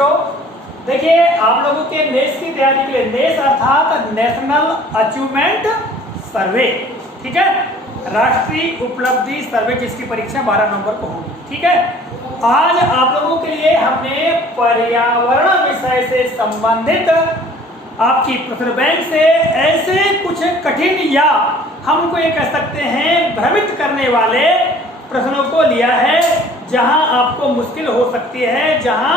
बच्चों, देखिए आप लोगों के नेस की तैयारी के लिए, नेस अर्थात नेशनल अचीवमेंट सर्वे, ठीक है, राष्ट्रीय उपलब्धि सर्वे, जिसकी परीक्षा 12 नवंबर को होगी, ठीक है। आज आप लोगों के लिए हमने पर्यावरण विषय से संबंधित आपकी प्रश्न बैंक से ऐसे कुछ कठिन या हमको ये कह सकते हैं भ्रमित करने वाले प्रश्नों को लिया है, जहां आपको मुश्किल हो सकती है, जहां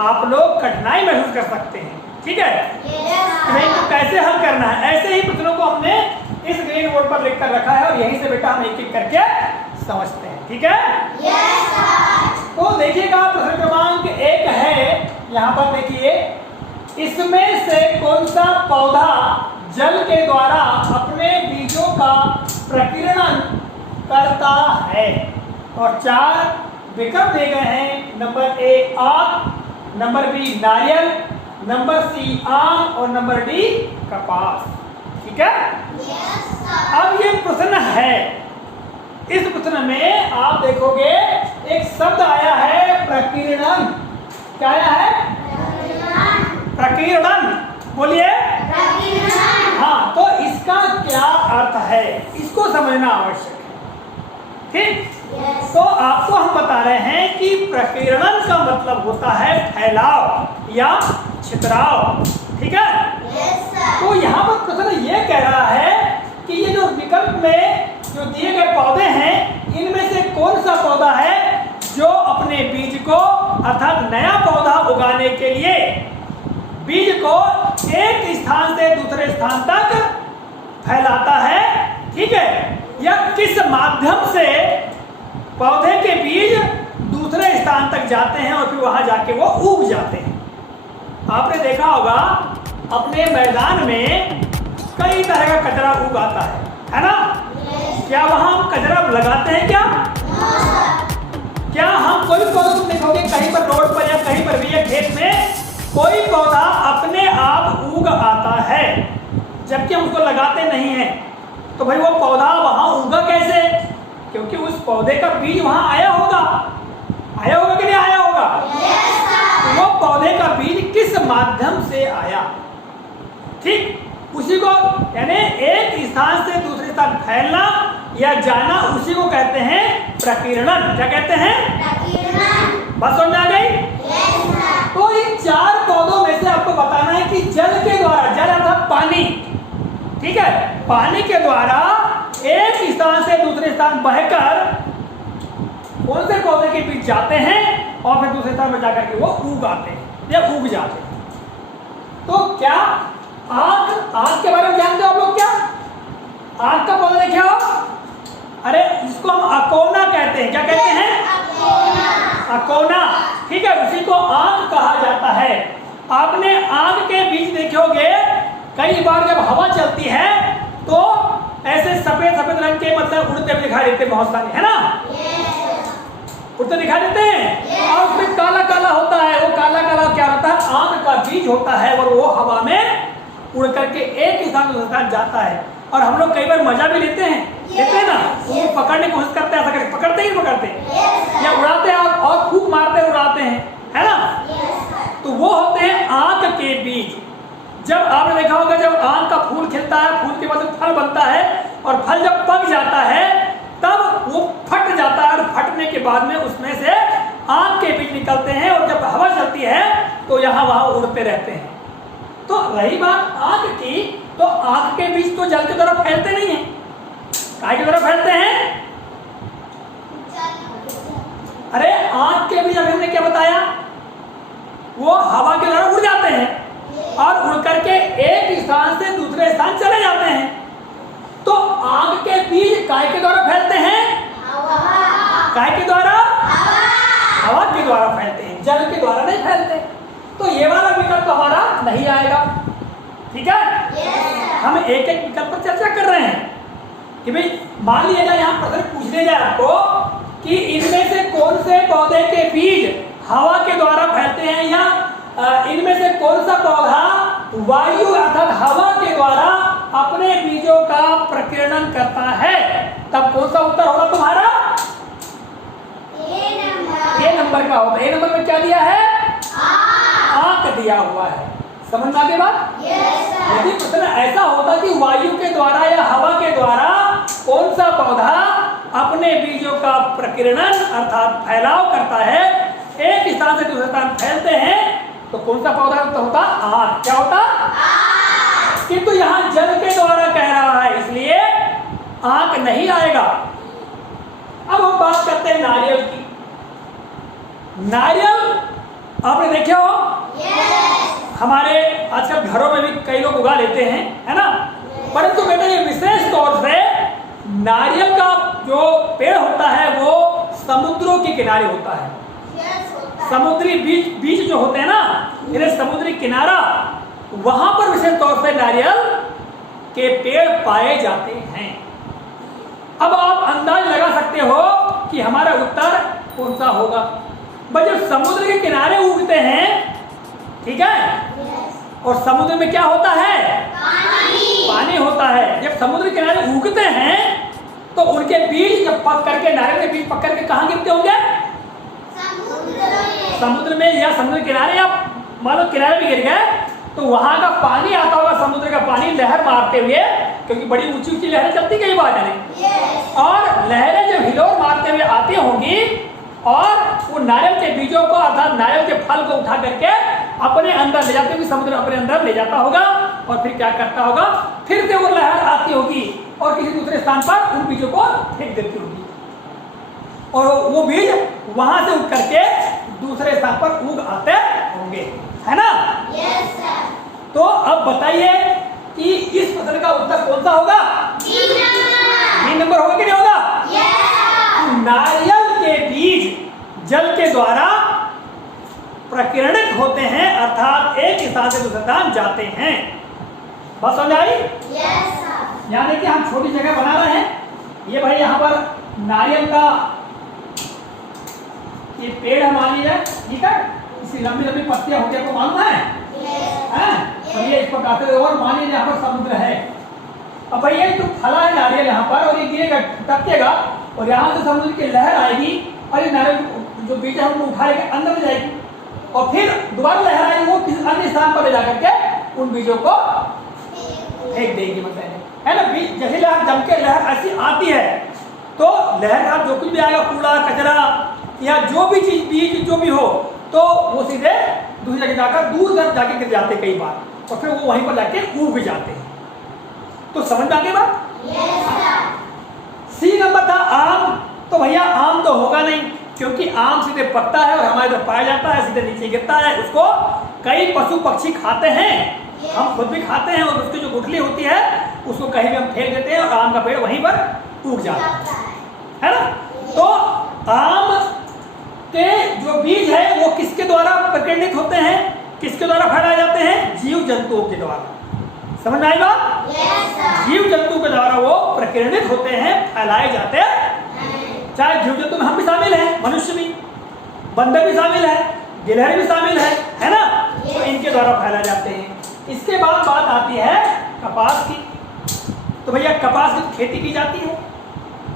आप लोग कठिनाई महसूस कर सकते हैं, ठीक है। तो कैसे हल करना है, ऐसे ही प्रश्नों को हमने इस ग्रीन बोर्ड पर लिख कर रखा है और यहीं से बेटा हम एक एक करके समझते हैं, ठीक है। तो देखिएगा प्रश्न क्रमांक 1 है, यहाँ पर देखिए, इसमें से कौन सा पौधा जल के द्वारा अपने बीजों का प्रकीर्णन करता है, और 4 विकल्प दिए गए हैं। नंबर ए आम, नंबर बी नारियल, नंबर सी आम और नंबर डी कपास, ठीक है। अब ये प्रश्न है, इस प्रश्न में आप देखोगे एक शब्द आया है प्रकीर्णन। क्या आया है? प्रकीर्णन, बोलिए। हाँ, तो इसका क्या अर्थ है, इसको समझना आवश्यक है, ठीक। तो आपको हम बता रहे हैं कि प्रकीर्णन का मतलब होता है फैलाव या छितराव, ठीक है। तो यहाँ पर प्रश्न ये कह रहा है कि ये जो विकल्प में जो दिए गए पौधे हैं, इनमें से कौन सा पौधा है जो अपने बीज को अर्थात नया पौधा उगाने के लिए बीज को एक स्थान से दूसरे स्थान तक फैलाता है, ठीक है, या किस माध्यम से पौधे के बीज दूसरे स्थान तक जाते हैं और फिर वहां जाके वो उग जाते हैं। आपने देखा होगा अपने मैदान में कई तरह का कचरा उग आता है ना। क्या वहां हम कचरा लगाते हैं क्या? क्या हम कोई पौधा, तुम देखोगे कहीं पर रोड पर या कहीं पर भी या खेत में कोई पौधा अपने आप उग आता है, जबकि हम उसको लगाते नहीं हैं, तो भाई वो पौधा वहां उगा कैसे? क्योंकि उस पौधे का बीज वहां आया होगा कि नहीं आया होगा? तो वो पौधे का बीज किस माध्यम से आया, ठीक, उसी को यानी एक स्थान से दूसरे स्थान फैलना या जाना, उसी को कहते हैं प्रकीर्णन। क्या कहते हैं? बात समझ में आ गई? तो इन 4 पौधों में से आपको बताना है कि जल के द्वारा, जल अर्थात पानी, ठीक है, पानी के द्वारा एक स्थान से दूसरे स्थान बहकर कौन से पौधे के बीच जाते हैं और फिर दूसरे स्थान पर जाकर के वो उग आते हैं या उग जाते हैं। तो क्या आग के बारे में जानते हो आप लोग? क्या आग का पौधा देखे हो? अरे इसको हम अकोना कहते हैं। क्या कहते हैं? अकोना, ठीक है, उसी को आग कहा जाता है। आपने आग के बीच देखोगे कई बार जब हवा चलती है तो ऐसे सफेद सफेद रंग के मतलब उड़ते हुए दिखाई देते, बहुत सारे, है ना, उड़ते दिखाई देते हैं, और उसमें काला काला होता है। वो काला काला क्या होता है? आग का बीज होता है, और वो हवा में उड़ करके एक स्थान से दूसरे जाता है। और हम लोग कई बार मजा भी लेते हैं ना, वो पकड़ने की कोशिश करते हैं, ऐसा करके पकड़ते ही पकड़ते हैं या उड़ाते हैं और फूंक मारते उड़ाते हैं, है ना। तो वो होते हैं आग के बीज। जब आपने देखा होगा जब आम का फूल खिलता है, फूल के बाद फल बनता है, और फल जब पक जाता है तब वो फट जाता है, और फटने के बाद में उसमें से आग के बीज निकलते हैं, और जब हवा चलती है तो यहाँ वहां उड़ते रहते हैं। तो रही बात आग की, तो आग के बीज तो जल की तरफ फैलते नहीं है, काय की तरफ फैलते हैं? अरे आग के बीज अभी हमने क्या बताया, वो हवा के द्वारा उड़ जाते हैं और उड़ करके एक स्थान से दूसरे स्थान चले जाते हैं। तो आग के बीज काय के द्वारा फैलते हैं? काय के द्वारा? हवा के द्वारा फैलते हैं, जल के द्वारा नहीं फैलते। तो ये वाला विकल्प हमारा नहीं आएगा, ठीक है। हम एक एक विकल्प पर चर्चा कर रहे हैं कि भाई मान लिया जाए, यहाँ प्रश्न पूछने जा आपको कि इनमें से कौन से पौधे के बीज हवा के द्वारा फैलते हैं, या इनमें से कौन सा पौधा वायु अर्थात हवा के द्वारा अपने बीजों का प्रकीर्णन करता है, तब कौन सा उत्तर होगा तुम्हारा? ए नंबर का होगा। ए नंबर में क्या दिया है? दिया हुआ है। समझ में आ गई बात? यदि प्रश्न ऐसा होता कि वायु के द्वारा या हवा के द्वारा कौन सा पौधा अपने बीजों का प्रकीर्णन अर्थात फैलाव करता है, एक स्थान से दूसरे स्थान फैलते हैं, तो कौन सा पौधा होता? आँख। क्या होता? किंतु यहाँ जल के द्वारा कह रहा है, इसलिए आँख नहीं आएगा। अब हम बात करते हैं नारियल की। नारियल आपने देखे हो? हमारे आजकल घरों में भी कई लोग उगा लेते हैं, है ना? परंतु बेटा ये विशेष तौर से नारियल का जो पेड़ होता है वो समुद्रों के किनारे होता है। समुद्री बीच जो होते हैं ना, इन्हें समुद्री किनारा, वहां पर विशेष तौर से नारियल के पेड़ पाए जाते हैं। अब आप अंदाज लगा सकते हो कि हमारा उत्तर कौन सा होगा। बस जब समुद्र के किनारे उगते हैं, ठीक है, और समुद्र में क्या होता है? पानी होता है। जब समुद्र के किनारे उगते हैं तो उनके बीज जब पक करके, नारियल के बीज पक करके कहाँ गिरते होंगे? समुद्र में, या समुद्र किनारे, या मान लो किनारे भी गिर गए तो वहां का पानी आता होगा, समुद्र का पानी लहर मारते हुए, क्योंकि बड़ी ऊंची ऊंची लहरें चलती कई बार है, और लहरें जब हिलोर मारते हुए आती होंगी और वो नारियल के बीजों को अर्थात नारियल के फल को उठा करके अपने अंदर ले जाते हुए समुद्र अपने अंदर ले जाता होगा, और फिर क्या करता होगा? फिर से वो लहर आती होगी और किसी दूसरे स्थान पर उन बीजों को फेंक देती होगी, और वो बीज वहां से उठ करके दूसरे स्थान पर उग आते होंगे, है ना? तो अब बताइए कि इस प्रश्न का उत्तर कौन सा होगा? बी नंबर होगा कि नहीं होगा? नारियल के बीज जल के द्वारा प्रकीर्णित होते हैं, अर्थात एक स्थान से दूसरे स्थान जाते हैं। बस समझ आई? यानी कि हम छोटी जगह बना रहे हैं। ये भाई यहाँ पर नारियल का ये पेड़ है, मान लीजिए, ठीक है, इसकी लंबी लंबी पत्तियां होती है, आपको मालूम है? और ये इस प्रकार से, और मान लीजिए यहाँ पर समुद्र है। अब भाई ये जो फला है नारियल यहाँ पर, और ये गिरेगा, टपकेगा, और यहाँ से समुद्र की लहर आएगी और ये नारियल जो बीज है उनको उठाएगा, अंदर ले जाएगी, और फिर दोबारा लहर आएगी, वो किसी अन्य स्थान पर ले जाकर के उन बीजों को फेंक देगी, मतलब है ना? बीज जैसे लहर जम के लहर ऐसी आती है तो लहर का जो कुछ भी आएगा, कूड़ा कचरा या जो भी चीज बीज जो भी हो, तो वो सीधे दूसरी जगह जाकर दूर तक जाके गिर जाते कई बार, और फिर वो वहीं पर जाके उग जाते हैं। तो समझ में आ गई बात? सी नंबर था आम। तो भैया आम तो होगा नहीं, क्योंकि आम सीधे पकता है और हमारे इधर पाया जाता है, सीधे नीचे गिरता है, उसको कई पशु पक्षी खाते हैं, हम खुद भी खाते हैं, और उसकी जो गुठली होती है उसको कहीं भी हम फेंक देते हैं और आम का पेड़ वहीं पर उग जाता है ना? तो आम के जो बीज है वो किसके द्वारा प्रकीर्णित होते हैं, किसके द्वारा फैलाए जाते हैं? जीव जंतुओं के द्वारा। समझ में आएगा? जीव जंतु के द्वारा वो प्रकीर्णित होते हैं, फैलाए जाते हैं। चाहे जीव जंतु में हम भी शामिल हैं, मनुष्य भी, बंदर भी शामिल है, गिलहरी भी शामिल है ना? तो इनके द्वारा फैलाए जाते हैं। इसके बाद बात आती है कपास की। तो भैया कपास की खेती की जाती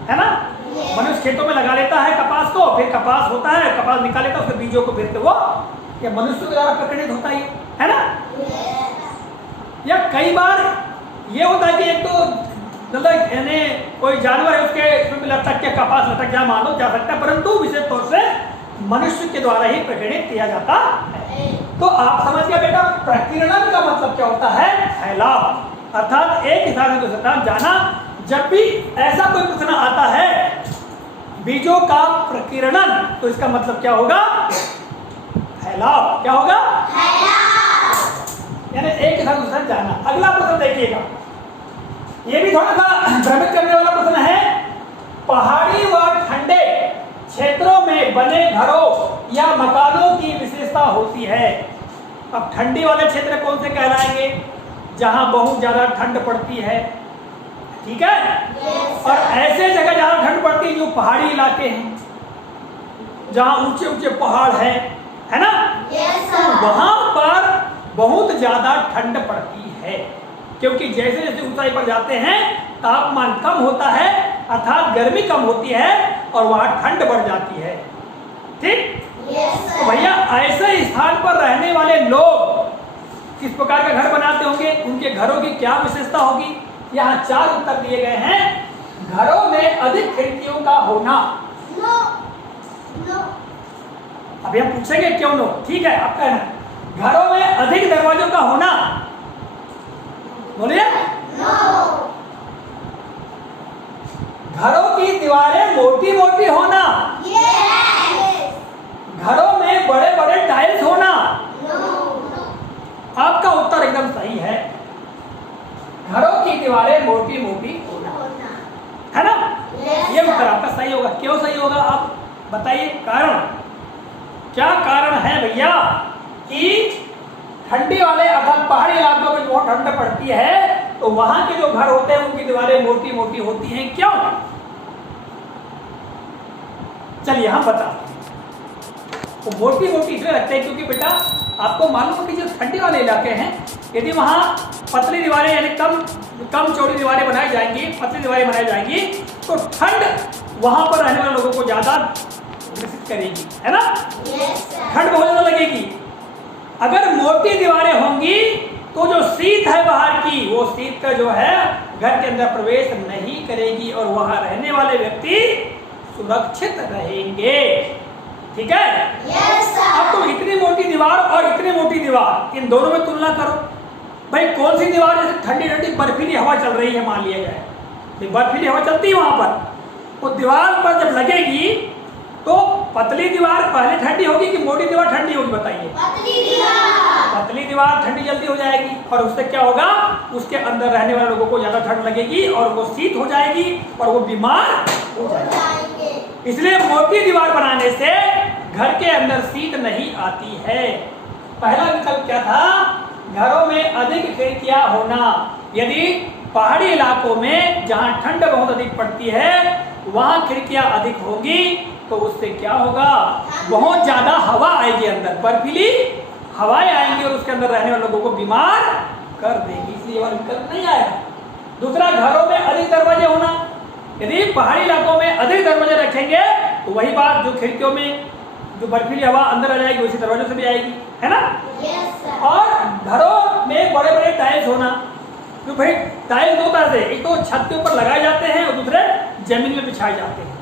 है ना? मनुष्य खेतों में लगा लेता है कपास को, फिर कपास होता है, कपास निकाल लेता है, उसके बीजों को फिर वो या मनुष्य के द्वारा प्रकीर्णित होता है ना? या कई बार ये होता है कि एक तो मतलब यानी कोई जानवर है उसके लटक के कपास लटक जा, मान लो जा सकता है, परंतु विशेष तौर से मनुष्य के द्वारा ही प्रकीर्णित किया जाता है। तो आप समझ गया बेटा, प्रकीर्णन का मतलब क्या होता है? फैलाव, अर्थात एक स्थान से दूसरे स्थान जाना। जब भी ऐसा कोई प्रश्न आता है बीजों का प्रकीर्णन, तो इसका मतलब क्या होगा? फैलाव। क्या होगा? यानी एक स्थान से दूसरे जाना। अगला प्रश्न देखिएगा, ये भी थोड़ा सा भ्रमित करने वाला प्रश्न है। पहाड़ी व ठंडे क्षेत्रों में बने घरों या मकानों की विशेषता होती है। अब ठंडी वाले क्षेत्र कौन से कहलाएंगे? जहां बहुत ज्यादा ठंड पड़ती है, ठीक है, और ऐसे जगह जहां ठंड पड़ती है जो पहाड़ी इलाके हैं, जहां ऊंचे ऊंचे पहाड़ है ना? तो वहां पर बहुत ज्यादा ठंड पड़ती है, क्योंकि जैसे जैसे ऊंचाई पर जाते हैं तापमान कम होता है, अर्थात गर्मी कम होती है और वहां ठंड बढ़ जाती है, ठीक? तो भैया ऐसे स्थान पर रहने वाले लोग किस प्रकार का घर बनाते होंगे, उनके घरों की क्या विशेषता होगी। यहाँ 4 उत्तर दिए गए हैं। घरों में अधिक खिड़कियों का होना। No no. अभी हम पूछेंगे क्यों नो, ठीक है आप कहना। घरों में अधिक दरवाजों का होना, बोलिए। नो। घरों की दीवारें मोटी मोटी होना। यस। घरों में बड़े बड़े टाइल्स होना। नो। आपका उत्तर एकदम सही है। घरों की दीवारें मोटी मोटी होना, है ना। Yes, ये उत्तर आपका सही होगा। क्यों सही होगा आप बताइए कारण। क्या कारण है भैया कि ठंडी वाले अर्थात पहाड़ी इलाकों में बहुत ठंड पड़ती है तो वहां के जो घर होते हैं उनकी दीवारें मोटी मोटी होती हैं। क्यों? चलिए हम बताते हैं। वो मोटी मोटी इसलिए रखते हैं क्योंकि बेटा आपको मालूम है कि जो ठंडी वाले इलाके हैं यदि वहां पतली दीवारें यानी कम चौड़ी दीवारें बनाई जाएंगी, पतली दीवारें बनाई जाएंगी तो ठंड वहां पर रहने वाले लोगों को ज्यादा ग्रसित करेगी, है ना। ठंड बहुत ज्यादा लगेगी। अगर मोटी दीवारें होंगी तो जो शीत है बाहर की वो शीत का जो है घर के अंदर प्रवेश नहीं करेगी और वहां रहने वाले व्यक्ति सुरक्षित रहेंगे। ठीक है। अब तुम इतनी मोटी दीवार और इतनी मोटी दीवार इन दोनों में तुलना करो। भाई कौन सी दीवार जैसे ठंडी ठंडी बर्फीली हवा चल रही है मान लिया जाए, बर्फीली हवा चलती है वहां पर, वो दीवार पर जब लगेगी तो पतली दीवार पहले ठंडी होगी कि मोटी दीवार ठंडी होगी बताइए। पतली दीवार ठंडी जल्दी हो जाएगी और उससे क्या होगा, उसके अंदर रहने वाले लोगों को ज्यादा ठंड लगेगी और वो शीत हो जाएगी और वो बीमार हो जाएंगे। इसलिए मोटी दीवार बनाने से घर के अंदर शीत नहीं आती है। पहला विकल्प क्या था, घरों में अधिक खिड़कियां होना। यदि पहाड़ी इलाकों में जहां ठंड बहुत अधिक पड़ती है वहां खिड़कियां अधिक होगी तो उससे क्या होगा, बहुत ज्यादा हवा आएगी अंदर, बर्फीली हवाएं आएंगी और उसके अंदर रहने वाले लोगों को बीमार कर देगी, इसलिए वह विकल्प नहीं आएगा। दूसरा, घरों में अधिक दरवाजे होना। यदि पहाड़ी इलाकों में अधिक दरवाजे रखेंगे तो वही बात, जो खिड़कियों में जो बर्फीली हवा अंदर आ जाएगी उसी दरवाजों से भी आएगी, है ना। और घरों में बड़े बड़े टाइल्स होना। तो भाई टाइल्स दो तरह से, एक तो छत के ऊपर लगाए जाते हैं और दूसरे जमीन में बिछाए जाते हैं।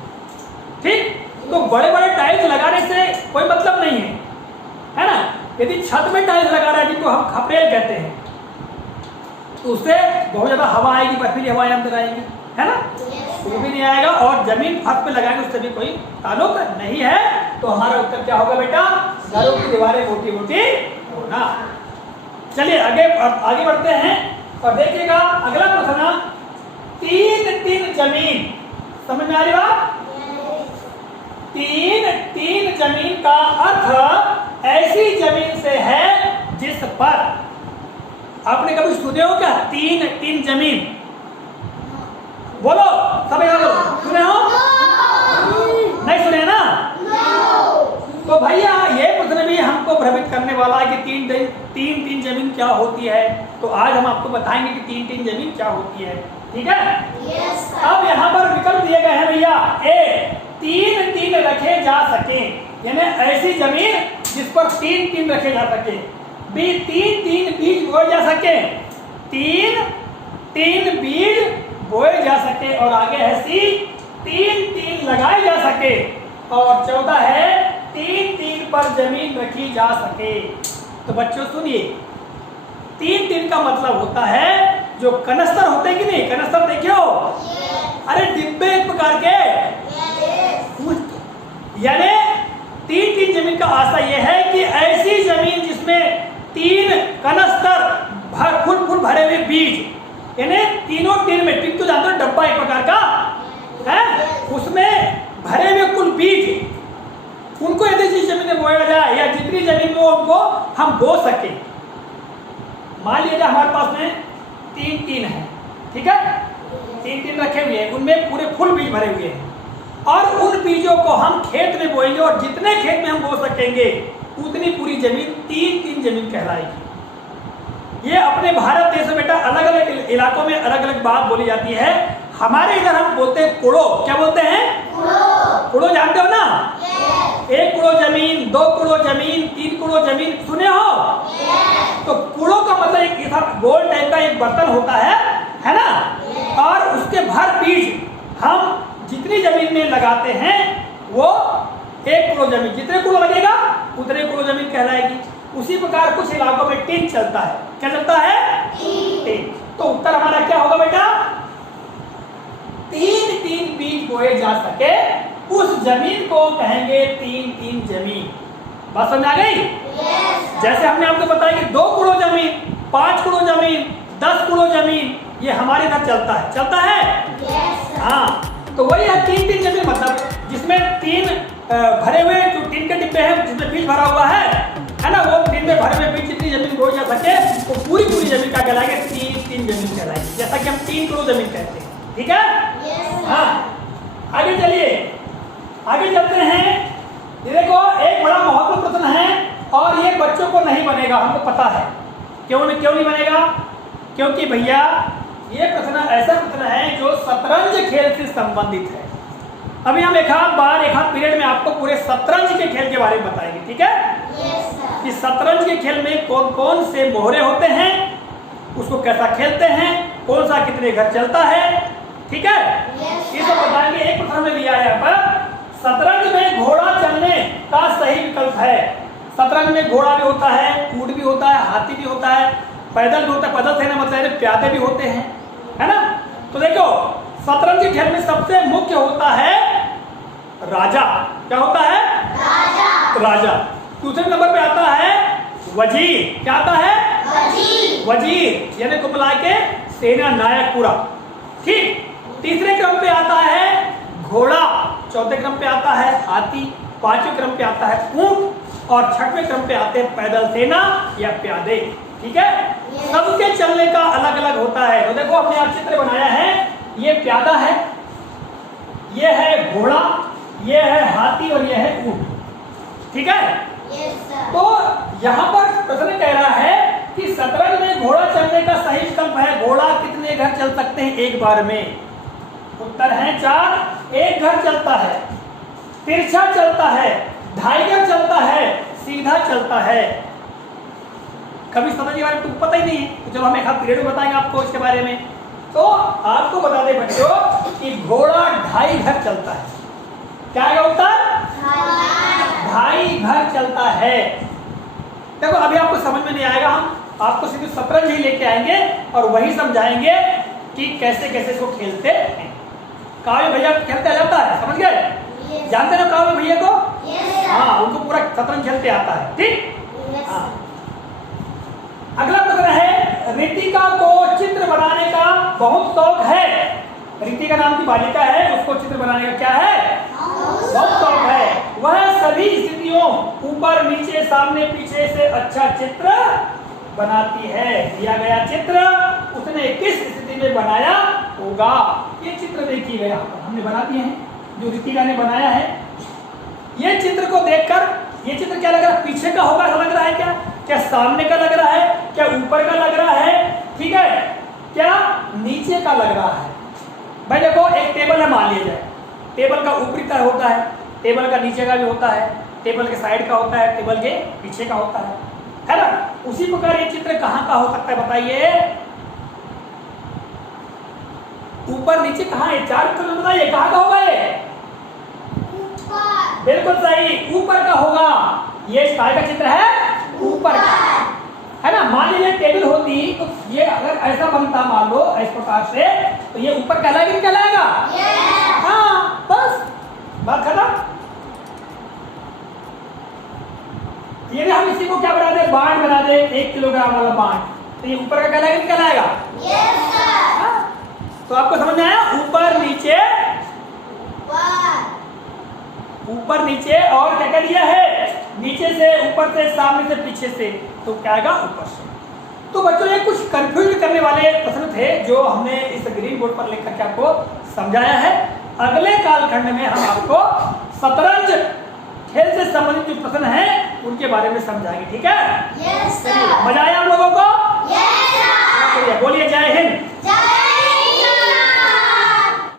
ठीक, तो बड़े बड़े टाइल्स लगाने से कोई मतलब नहीं है ना। यदि छत में टाइल्स लगा रहा है जिनको हम खपरेल कहते हैं तो उससे बहुत ज्यादा हवा आएगी, बर्फीली हवाएं अंदर आएगी, है ना। वो भी नहीं आएगा और जमीन फर्श पे लगाएंगे उससे भी कोई ताल्लुक नहीं है। तो हमारा उत्तर क्या होगा बेटा, घरों की दीवारें मोटी मोटी होना। चलिए आगे बढ़ते हैं और देखिएगा अगला प्रश्न, 3-3 जमीन। समझ में आ रही बात? 3-3 जमीन का अर्थ ऐसी जमीन से है जिस पर, आपने कभी सुने हो क्या 3-3 जमीन? बोलो सब याद हो, सुने हो? नहीं सुने ना? तो भैया ये प्रश्न भी हमको भ्रमित करने वाला है कि 3-3 जमीन क्या होती है। तो आज हम आपको बताएंगे कि 3-3 जमीन क्या होती है। ठीक है। अब यहाँ पर विकल्प दिए गए हैं भैया। ए, 3-3 रखे जा सके, यानी ऐसी जमीन जिस पर 3-3 रखे जा सके। बी, 3-3 बीज बोए जा सके, 3-3 बीज बोए जा सके। और आगे है सी, 3-3 लगाए जा सके। और 14 है 3-3 पर जमीन रखी जा सके। तो बच्चों सुनिए, 3-3 का मतलब होता है जो कनस्तर होते कि नहीं, कनस्तर देखे हो? अरे डिब्बे एक प्रकार के, यानी 3-3 जमीन का आशा यह है कि ऐसी जमीन जिसमें 3 कनस्तर फुल भरे हुए बीज, यानी तीनों टीन में, टिन तो जानते हो डब्बा एक प्रकार का है, उसमें भरे हुए कुल बीज, उनको यदि जिस जमीन में बोया जाए या जितनी जमीन में उनको हम बो सके। मान लीजिए हमारे पास में 3-3 है, ठीक है, 3-3 रखे हुए हैं, उनमें पूरे फुल बीज भरे हुए हैं और उन बीजों को हम खेत में बोएंगे और जितने खेत में हम बो सकेंगे उतनी पूरी जमीन 3-3 जमीन कहलाएगी। ये अपने भारत देश में बेटा अलग अलग इलाकों में अलग अलग बात बोली जाती है। हमारे इधर हम बोलते हैं कुड़ो। क्या बोलते हैं? कुड़ो जानते हो ना? एक कुड़ो कुड़ो जमीन, 2 कुड़ो जमीन, 3 कुड़ो जमीन, सुने हो? तो कुड़ो का मतलब एक ऐसा गोल टाइप का एक बर्तन होता है ना? और उसके भर बीज हम जितनी जमीन में लगाते हैं वो 1 कुड़ो जमीन, जितने कुड़ो लगेगा उतने कुड़ो जमीन कहलाएगी। उसी प्रकार कुछ इलाकों में टीन चलता है। क्या चलता है? टीन। तो उत्तर हमारा क्या होगा बेटा? 3 बीज बोए जा सके उस जमीन को कहेंगे 3 जमीन। बात समझ आ गई? जैसे हमने आपको बताया कि 2 कुड़ो जमीन, 5 कुड़ो जमीन, 10 कुड़ो जमीन, ये हमारे इधर चलता है। हाँ, तो वही है 3 जमीन, मतलब जिसमें 3 भरे हुए जो टीन के डिब्बे हैं जिसमें बीज भरा हुआ है ना, वो टीन में भरे हुए बीज जितनी जमीन बोई जा सके वो पूरी जमीन का कहलाएगा 3 जमीन कहलाएगी, जैसा कि हम 3 कुड़ो जमीन कहते हैं। ठीक है? हाँ, आगे चलिए, आगे चलते हैं। ये देखो एक बड़ा महत्वपूर्ण प्रश्न है और ये बच्चों को नहीं बनेगा, हमको पता है। क्यों नहीं बनेगा? क्योंकि भैया ये प्रश्न ऐसा प्रश्न है जो शतरंज खेल से संबंधित है। अभी हम एक आध पीरियड में आपको पूरे शतरंज के खेल के बारे में बताएंगे। ठीक है? कि शतरंज के खेल में कौन कौन से मोहरे होते हैं, उसको कैसा खेलते हैं, कौन सा कितने घर चलता है। ठीक है? ये सब बताएंगे। एक प्रश्न में दिया है यहाँ पर, शतरंज में घोड़ा चलने का सही विकल्प है। शतरंज में घोड़ा भी होता है, ऊंट भी होता है, हाथी भी होता है, पैदल भी होता है। पैदल से मतलब प्यादे भी होते हैं, है ना? तो देखो शतरंज के खेल में सबसे मुख्य होता है राजा। क्या होता है? राजा। दूसरे नंबर पे आता है वजीर। क्या आता है? वजीर यानी कुल मिला के सेना नायक पूरा। ठीक। तीसरे क्रम पे आता है घोड़ा, चौथे क्रम पे आता है हाथी, पांचवें क्रम पे आता है ऊंट और छठवें क्रम पे आते हैं पैदल सेना या प्यादे। ठीक है? सबके चलने का अलग अलग होता है। तो देखो हमने आप चित्र बनाया है, ये प्यादा है, ये है घोड़ा, ये है हाथी और ये है ऊंट। ठीक है? तो यहाँ पर प्रश्न कह रहा है कि शतरंज में घोड़ा चलने का सही विकल्प है। घोड़ा कितने घर चल सकते हैं एक बार में? उत्तर है 4। एक घर चलता है, तिरछा चलता है, 2.5 घर चलता है, सीधा चलता है। कभी शतरंज के बारे में तुमको पता ही नहीं है, तो जब हम एक पीरियड में बताएंगे आपको इसके बारे में। तो आपको बता दें बच्चों कि घोड़ा 2.5 घर चलता है। क्या है उत्तर? 2.5 घर चलता है। देखो अभी आपको समझ में नहीं आएगा, हम आपको सिर्फ शतरंज ही लेके आएंगे और वही समझाएंगे कि कैसे कैसे इसको खेलते हैं। काव्य भैया खेलते जाता है, समझ गए? जानते ना काव्य भैया को? हाँ, उनको पूरा शतरंज खेलते आता है। ठीक। हाँ, अगला प्रश्न है, रितिका को चित्र बनाने का बहुत शौक है। रितिका नाम की बालिका है, उसको चित्र बनाने का क्या है? बहुत शौक है। वह सभी स्थितियों ऊपर नीचे सामने पीछे से अच्छा चित्र बनाती है। दिया गया चित्र उसने किस स्थिति में बनाया होगा? ये चित्र देखिए यहाँ पर हमने बना दिए हैं, जो रितिका ने बनाया है। ये चित्र को देखकर ये चित्र क्या लग रहा है? पीछे का होगा लग रहा है क्या? क्या सामने का लग रहा है? क्या ऊपर का लग रहा है? ठीक है, क्या नीचे का लग रहा है? भाई देखो एक टेबल है मान लिया जाए, टेबल का ऊपरी तरह होता है, टेबल का नीचे का भी होता है, टेबल के साइड का होता है, टेबल के पीछे का होता है ना? उसी प्रकार ये चित्र कहाँ का हो सकता है बताइए? ऊपर नीचे कहाँ है? 4 चित्र बताइए कहाँ का होगा ये? बिल्कुल सही, ऊपर का होगा। ये स्काई का चित्र है ऊपर का, है ना? मान लीजिए टेबल होती तो ये अगर ऐसा बनता मान लो इस प्रकार से, तो ये ऊपर कहलाएगा नहीं कहलाएगा? हाँ, बस बात खत्म। यदि हम इसी को क्या बना दे, बाण बना दे, 1 किलोग्राम वाला बाण, तो ये ऊपर का कहलाएगा नहीं कहलाएगा? हाँ? तो आपको समझ में आया? ऊपर नीचे, ऊपर नीचे और क्या क्या दिया है? नीचे से, ऊपर से, सामने से, पीछे से, तो क्या आएगा? ऊपर से। तो बच्चों ये कुछ कंफ्यूज करने वाले प्रश्न थे जो हमने इस ग्रीन बोर्ड पर लिख करके आपको समझाया है। अगले कालखंड में हम आपको शतरंज खेल से संबंधित जो प्रश्न हैं उनके बारे में समझाएंगे। ठीक है? यस मजा आया हम लोगों को? यस। बोलिए जय हिंद।